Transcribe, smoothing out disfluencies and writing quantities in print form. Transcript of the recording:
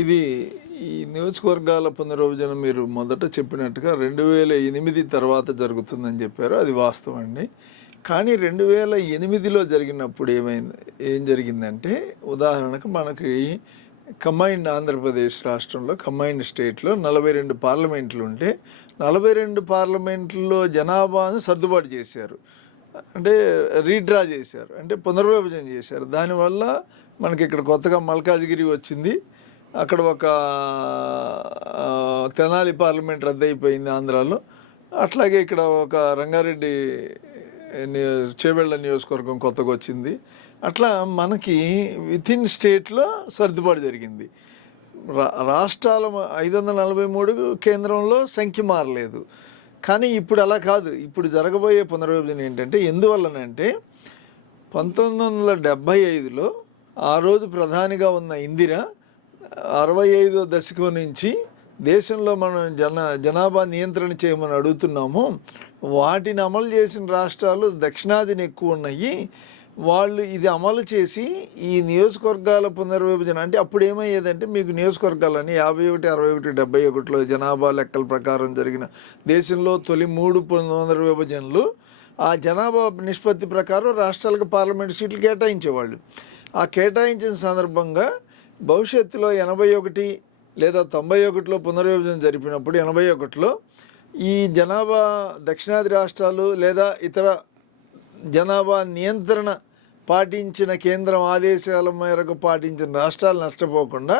ఇది ఈ నియోజకవర్గాల పునర్విభజన మీరు మొదట చెప్పినట్టుగా 2008 తర్వాత జరుగుతుందని చెప్పారు. అది వాస్తవం అండి. కానీ 2008లో జరిగినప్పుడు ఏం జరిగిందంటే, ఉదాహరణకు మనకి కంబైన్డ్ ఆంధ్రప్రదేశ్ రాష్ట్రంలో కంబైన్డ్ స్టేట్లో 42 పార్లమెంట్లు ఉంటే 42 పార్లమెంట్లో జనాభాను సర్దుబాటు చేశారు. అంటే రీడ్రా చేశారు, అంటే పునర్విభజన చేశారు. దానివల్ల మనకి ఇక్కడ కొత్తగా మల్కాజ్గిరి వచ్చింది. అక్కడ ఒక తెనాలి పార్లమెంట్ రద్దయిపోయింది ఆంధ్రాలో. అట్లాగే ఇక్కడ ఒక రంగారెడ్డి చేవెళ్ళ నియోజకవర్గం కొత్తగా వచ్చింది. అట్లా మనకి వితిన్ స్టేట్లో సర్దుబాటు జరిగింది. రాష్ట్రాల 543 కేంద్రంలో సంఖ్య మారలేదు. కానీ ఇప్పుడు అలా కాదు. ఇప్పుడు జరగబోయే పునర్విభజన ఏంటంటే, ఎందువల్లనంటే 1975లో ఆ రోజు ప్రధానిగా ఉన్న ఇందిర 65వ దశకం నుంచి దేశంలో మనం జనాభా నియంత్రణ చేయమని అడుగుతున్నాము. వాటిని అమలు చేసిన రాష్ట్రాలు దక్షిణాదిని ఎక్కువ ఉన్నాయి. వాళ్ళు ఇది అమలు చేసి ఈ నియోజకవర్గాల పునర్విభజన, అంటే అప్పుడు ఏమయ్యేదంటే, మీకు నియోజకవర్గాలని 51, 61, 71లో జనాభా లెక్కల ప్రకారం జరిగిన దేశంలో తొలి 3 పునర్విభజనలు ఆ జనాభా నిష్పత్తి ప్రకారం రాష్ట్రాలకు పార్లమెంట్ సీట్లు కేటాయించేవాళ్ళు. ఆ కేటాయించిన సందర్భంగా భవిష్యత్తులో 81 లేదా 91లో పునర్విభజన జరిపినప్పుడు 81లో ఈ జనాభా దక్షిణాది రాష్ట్రాలు లేదా ఇతర జనాభా నియంత్రణ పాటించిన కేంద్రం ఆదేశాల మేరకు పాటించిన రాష్ట్రాలు నష్టపోకుండా